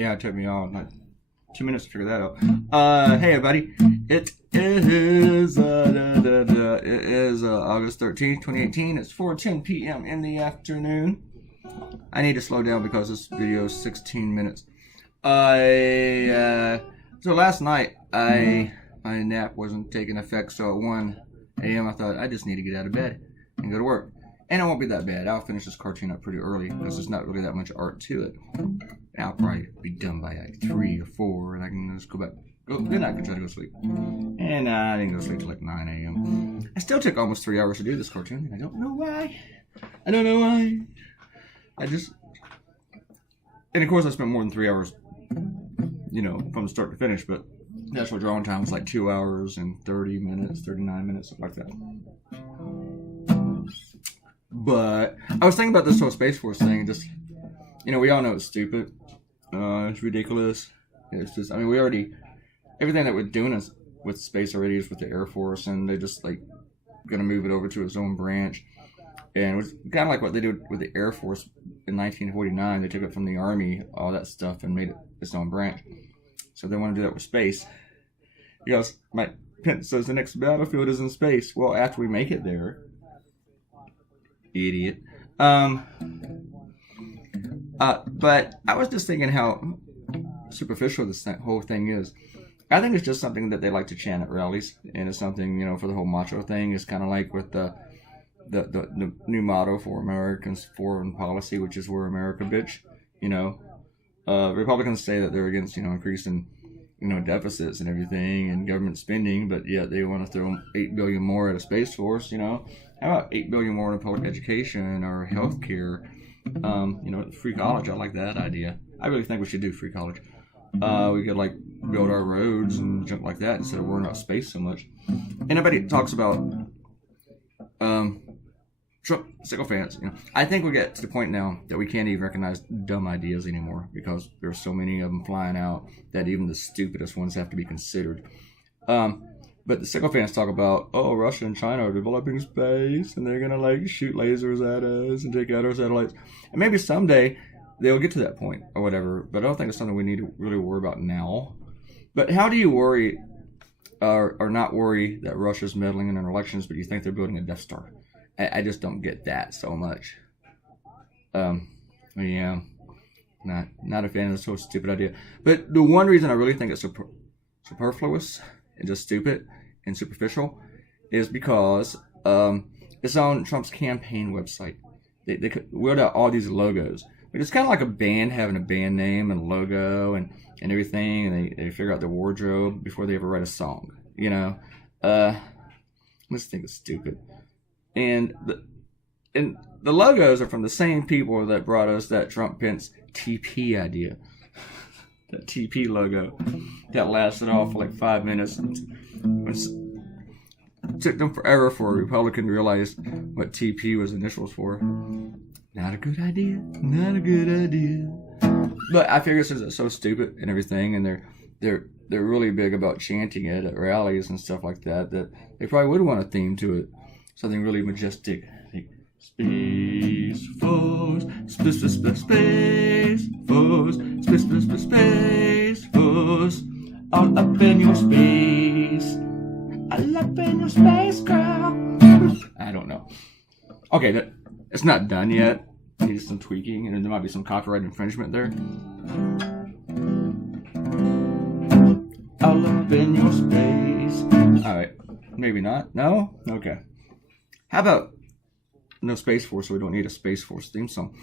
Yeah, it took me all like 2 minutes to figure that out. Hey everybody, it is August 13th, 2018. It's 4:10 p.m. in the afternoon. I need to slow down because this video is 16 minutes. So last night my nap wasn't taking effect, so at 1 a.m. I thought I just need to get out of bed and go to work. And it won't be that bad. I'll finish this cartoon up pretty early because there's not really that much art to it. And I'll probably be done by like 3 or 4, and I can just go back. Then I can try to go to sleep. And I didn't go to sleep till like 9 a.m. I still took almost 3 hours to do this cartoon, and I don't know why. I don't know why. And of course I spent more than 3 hours, you know, from start to finish, but the actual drawing time was like 2 hours and 30 minutes, 39 minutes, something like that. But I was thinking about this whole Space Force thing. Just, you know, we all know it's stupid. It's ridiculous. It's just, I mean, everything that we're doing is with space already is with the Air Force, and they're just like gonna move it over to its own branch. And it was kind of like what they did with the Air Force in 1949. They took it from the Army, all that stuff, and made it its own branch. So they want to do that with space. Because Mike Pence says the next battlefield is in space. Well, after we make it there. Idiot. But I was just thinking how superficial this whole thing is. I think it's just something that they like to chant at rallies, and it's something, you know, for the whole macho thing. It's kind of like with the new motto for Americans' foreign policy, which is "We're America, bitch." You know, Republicans say that they're against, you know, increasing, you know, deficits and everything and government spending, but yet they want to throw $8 billion more at a space force. You know, how about $8 billion more in public education or health care? You know, free college. I like that idea. I really think we should do free college. We could like build our roads and junk like that instead of worrying about space so much. And everybody talks about Trump sycophants. You know, I think we get to the point now that we can't even recognize dumb ideas anymore because there's so many of them flying out that even the stupidest ones have to be considered. But the sycophants talk about, oh, Russia and China are developing space, and they're gonna like shoot lasers at us and take out our satellites. And maybe someday they'll get to that point or whatever. But I don't think it's something we need to really worry about now. But how do you worry or not worry that Russia's meddling in our elections, but you think they're building a Death Star? I just don't get that so much. Yeah, not a fan of this whole stupid idea. But the one reason I really think it's superfluous and just stupid and superficial is because it's on Trump's campaign website. They wheeled out all these logos. It's kind of like a band having a band name and logo and everything, and they figure out the wardrobe before they ever write a song. You know, this thing is stupid. And the logos are from the same people that brought us that Trump-Pence TP idea. That TP logo that lasted off for like 5 minutes. It took them forever for a Republican to realize what TP was initials for. Not a good idea. Not a good idea. But I figure since it's so stupid and everything, and they're really big about chanting it at rallies and stuff like that, that they probably would want a theme to it. Something really majestic. Like Space Force, Space Force, Space Force, all up in your space, all up in your space, girl. I don't know. Okay, it's not done yet. It needs some tweaking, and there might be some copyright infringement there. All up in your space. All right, maybe not. No? Okay. How about no Space Force, so we don't need a Space Force theme song?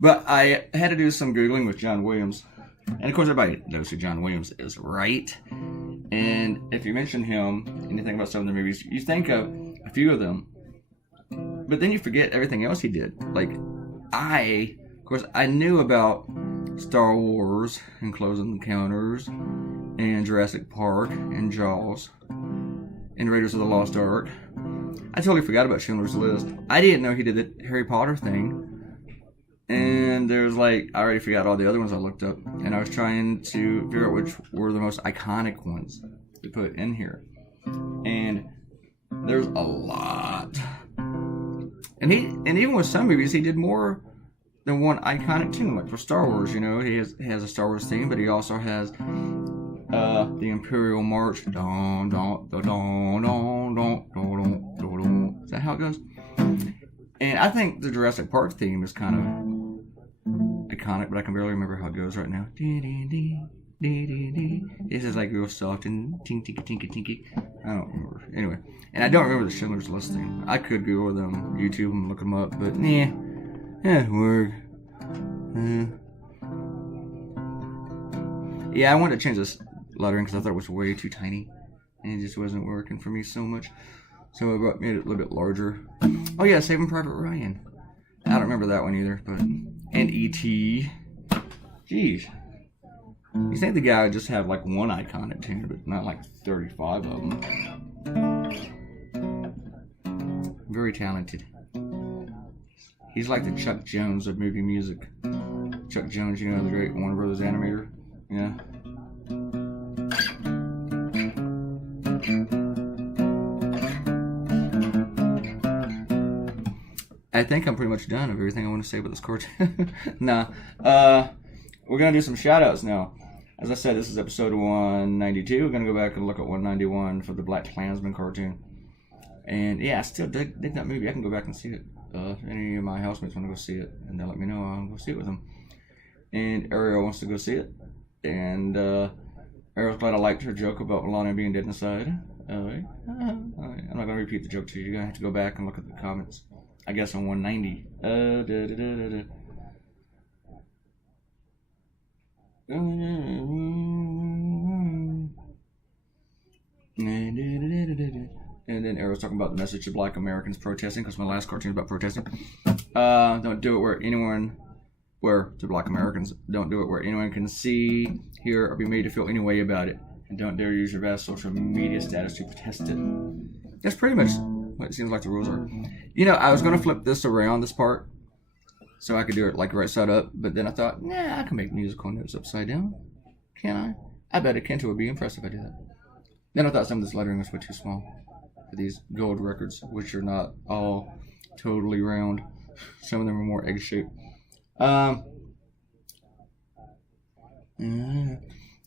But I had to do some Googling with John Williams. And of course, everybody knows who John Williams is, right? And if you mention him and you think about some of the movies, you think of a few of them. But then you forget everything else he did. Like, of course, I knew about Star Wars and Close Encounters and Jurassic Park and Jaws and Raiders of the Lost Ark. I totally forgot about Schindler's List. I didn't know he did the Harry Potter thing. And there's like, I already forgot all the other ones I looked up. And I was trying to figure out which were the most iconic ones to put in here. And there's a lot. And even with some movies, he did more the one iconic tune, like for Star Wars. You know, he has a Star Wars theme, but he also has the Imperial March. Don don don don don don don don. Is that how it goes? And I think the Jurassic Park theme is kind of iconic, but I can barely remember how it goes right now. This is like real soft and tinky tinky tinky. I don't remember. Anyway, and I don't remember the Schindler's List thing. I could go them YouTube and look them up, but yeah, work. Yeah, I wanted to change this lettering because I thought it was way too tiny, and it just wasn't working for me so much. So I made it a little bit larger. Oh yeah, Saving Private Ryan. I don't remember that one either, but and E.T. Jeez. You think the guy would just have like one iconic tune, but not like 35 of them. Very talented. He's like the Chuck Jones of movie music. Chuck Jones, you know, the great Warner Brothers animator. Yeah. I think I'm pretty much done of everything I want to say about this cartoon. Nah. We're going to do some shout-outs now. As I said, this is episode 192. We're going to go back and look at 191 for the Black Klansman cartoon. And yeah, I still dig that movie. I can go back and see it. If any of my housemates want to go see it, and they'll let me know, I'll go see it with them. And Ariel wants to go see it. And Ariel's glad I liked her joke about Melania being dead inside. I'm not going to repeat the joke to you. You're going to have to go back and look at the comments. I guess on 190. And then Arrow's talking about the message to Black Americans protesting, because my last cartoon is about protesting. Don't do it to Black Americans, don't do it where anyone can see, hear, or be made to feel any way about it. And don't dare use your vast social media status to protest it. That's pretty much what it seems like the rules are. You know, I was going to flip this around, this part, so I could do it like right side up, but then I thought, nah, I can make musical notes upside down. Can I? I bet Kento would be impressed if I did that. Then I thought some of this lettering was way too small for these gold records, which are not all totally round. Some of them are more egg-shaped.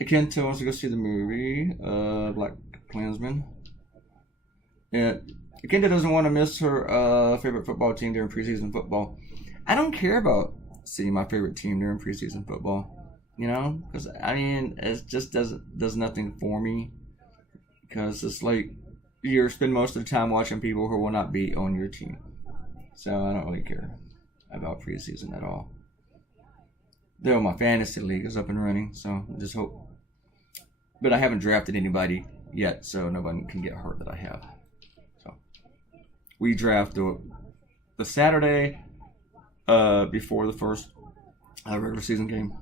Kento wants to go see the movie, Black Klansman. Yeah, Kento doesn't want to miss her favorite football team during preseason football. I don't care about seeing my favorite team during preseason football, you know, because I mean it just does nothing for me. Because it's like you spend most of the time watching people who will not be on your team, so I don't really care about preseason at all. Though my fantasy league is up and running, so I just hope. But I haven't drafted anybody yet, so nobody can get hurt that I have. So we draft the Saturday before the first regular season game.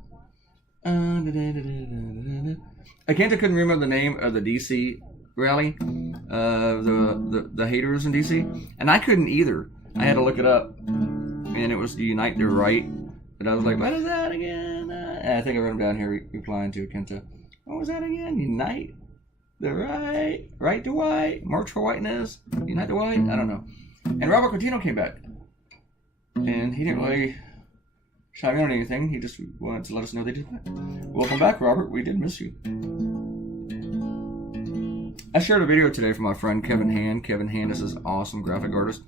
I couldn't remember the name of the DC rally, the haters in DC, and I couldn't either. I had to look it up, and it was the Unite the Right. But I was like, what is that again? And I think I wrote him down here replying to Kenta. What was that again? Unite the Right, Right to White, March for Whiteness, Unite the White? I don't know. And Robert Coutinho came back. And he didn't really chime in on anything. He just wanted to let us know they did that. Welcome back, Robert. We did miss you. I shared a video today from my friend Kevin Hand. Kevin Hand is this awesome graphic artist.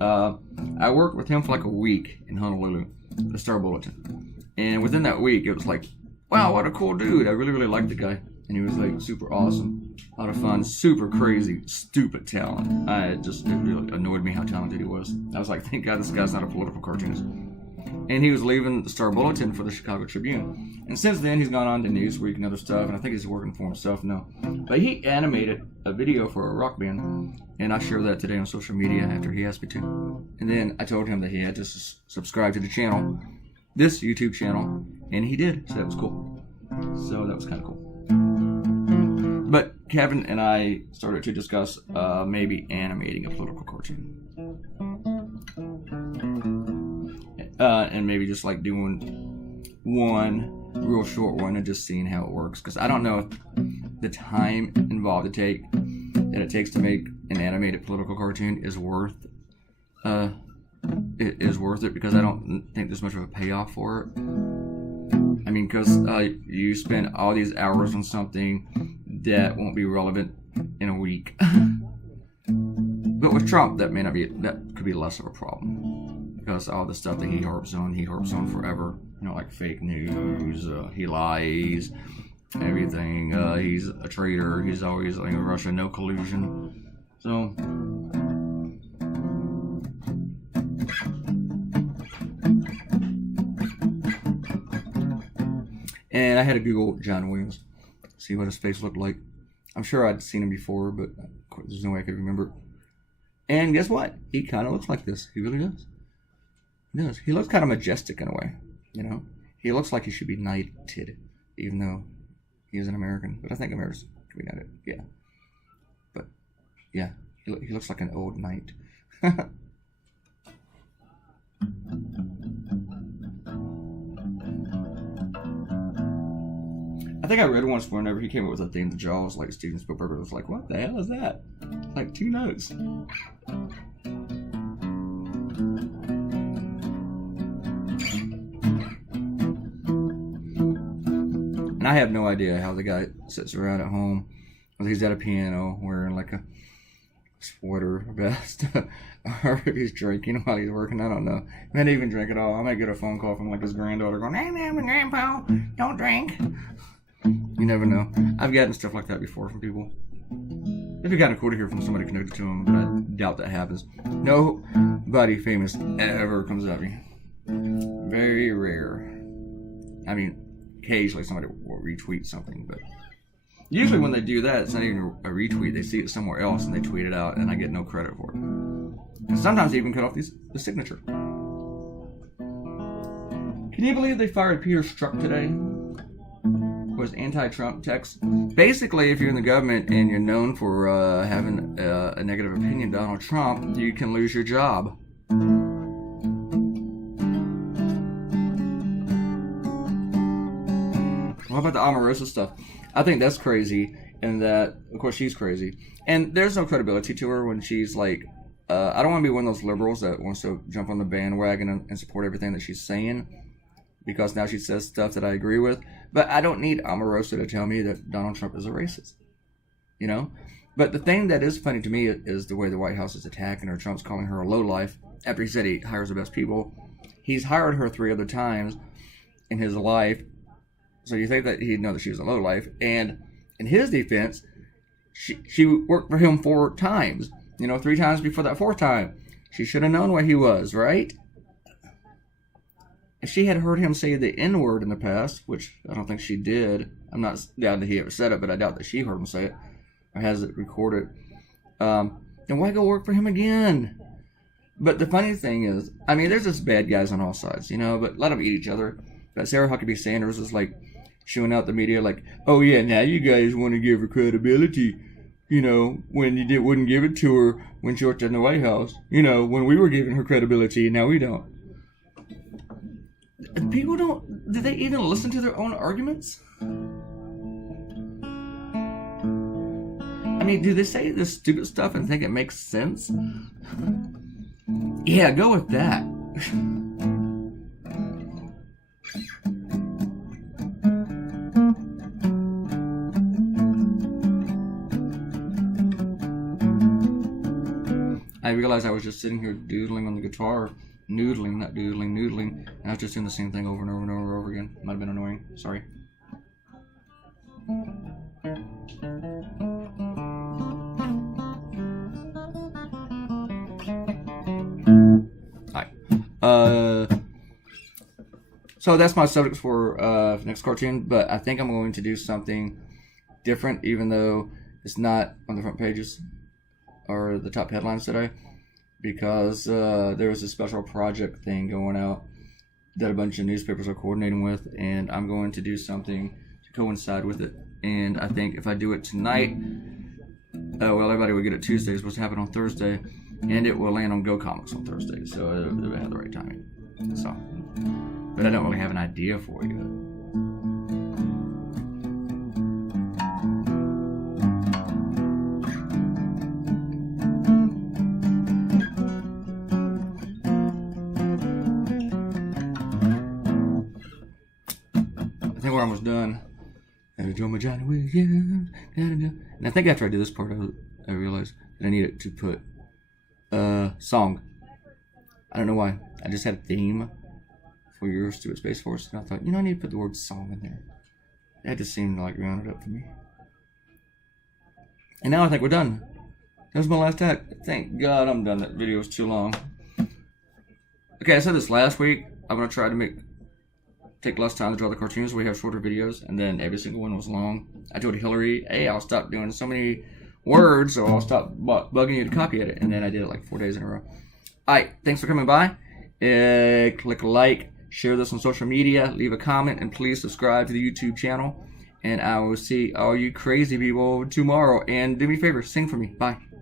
I worked with him for like a week in Honolulu, the Star Bulletin. And within that week, it was like, wow, what a cool dude. I really, really liked the guy. And he was like super awesome, a lot of fun, super crazy, stupid talent. It really annoyed me how talented he was. I was like, thank God this guy's not a political cartoonist. And he was leaving the Star Bulletin for the Chicago Tribune. And since then, he's gone on to Newsweek and other stuff, and I think he's working for himself now. But he animated a video for a rock band, and I shared that today on social media after he asked me to. And then I told him that he had to subscribe to the channel, this YouTube channel, and he did, so that was cool. So that was kind of cool. But Kevin and I started to discuss maybe animating a political cartoon. And maybe just like doing one real short one and just seeing how it works. Because I don't know if the time involved that it takes to make an animated political cartoon is worth it is worth it, because I don't think there's much of a payoff for it. I mean, because you spend all these hours on something that won't be relevant in a week. But with Trump, that could be less of a problem, because all the stuff that he harps on forever. You know, like fake news, he lies, everything. He's a traitor. He's always like Russia, no collusion. So. And I had to Google John Williams, see what his face looked like. I'm sure I'd seen him before, but there's no way I could remember. And guess what? He kind of looks like this. He really does. He does. He looks kind of majestic in a way, you know? He looks like he should be knighted, even though he is an American. But I think Americans should be knighted, yeah. But, yeah, he looks like an old knight. I think I read once whenever he came up with a theme, the Jaws, like Steven Spielberg was like, what the hell is that? Like 2 notes. And I have no idea how the guy sits around at home, whether he's at a piano wearing like a sweater vest, or if he's drinking while he's working. I don't know. He may even drink at all. I might get a phone call from like his granddaughter going, hey man, grandpa, don't drink. You never know. I've gotten stuff like that before from people. It'd be kind of cool to hear from somebody connected to him, but I doubt that happens. Nobody famous ever comes at me. Very rare. I mean, occasionally somebody will retweet something, but usually when they do that, it's not even a retweet. They see it somewhere else and they tweet it out, and I get no credit for it. And sometimes they even cut off the signature. Can you believe they fired Peter Strzok today? Was anti-Trump text. Basically, if you're in the government and you're known for having a negative opinion of Donald Trump, you can lose your job. What about the Omarosa stuff? I think that's crazy, and that, of course, she's crazy. And there's no credibility to her when she's like, I don't want to be one of those liberals that wants to jump on the bandwagon and support everything that she's saying, because now she says stuff that I agree with. But I don't need Omarosa to tell me that Donald Trump is a racist, you know? But the thing that is funny to me is the way the White House is attacking her. Trump's calling her a lowlife. After he said he hires the best people, he's hired her 3 other times in his life. So you think that he'd know that she was a lowlife. And in his defense, she worked for him 4 times. 3 times before that 4th time. She should have known what he was, right? If she had heard him say the N-word in the past, which I don't think she did, I'm not doubting that he ever said it, but I doubt that she heard him say it, or has it recorded, then why go work for him again? But the funny thing is, I mean, there's just bad guys on all sides, but let them eat each other. But Sarah Huckabee Sanders is like, shooing out the media like, oh yeah, now you guys want to give her credibility, when you wouldn't give it to her when she worked in the White House, when we were giving her credibility, now we don't. People don't, do they even listen to their own arguments? I mean, do they say this stupid stuff and think it makes sense? Yeah, go with that. I realized I was just sitting here doodling on the guitar. Noodling, not doodling, noodling. And I was just doing the same thing over and over and over and over again. Might have been annoying. Sorry. Hi. So that's my subject for next cartoon, but I think I'm going to do something different, even though it's not on the front pages or the top headlines today, because there was a special project thing going out that a bunch of newspapers are coordinating with, and I'm going to do something to coincide with it. And I think if I do it tonight, everybody will get it Tuesday. It's supposed to happen on Thursday, and it will land on Go Comics on Thursday, so it'll have the right timing. So, but I don't really have an idea for it yet. I'm almost done. And I think after I do this part, I realized that I needed to put song. I don't know why. I just had a theme for your stupid Space Force, and I thought, I need to put the word song in there. That just seemed like rounded up for me. And now I think we're done. That was my last act. Thank God I'm done. That video was too long. Okay, I said this last week. I'm gonna try to take less time to draw the cartoons. We have shorter videos, and then every single one was long. I told Hillary, hey, I'll stop doing so many words, so I'll stop bugging you to copy edit. And then I did it like 4 days in a row. Alright, thanks for coming by. Click like, share this on social media, leave a comment, and please subscribe to the YouTube channel. And I will see all you crazy people tomorrow. And do me a favor, sing for me. Bye.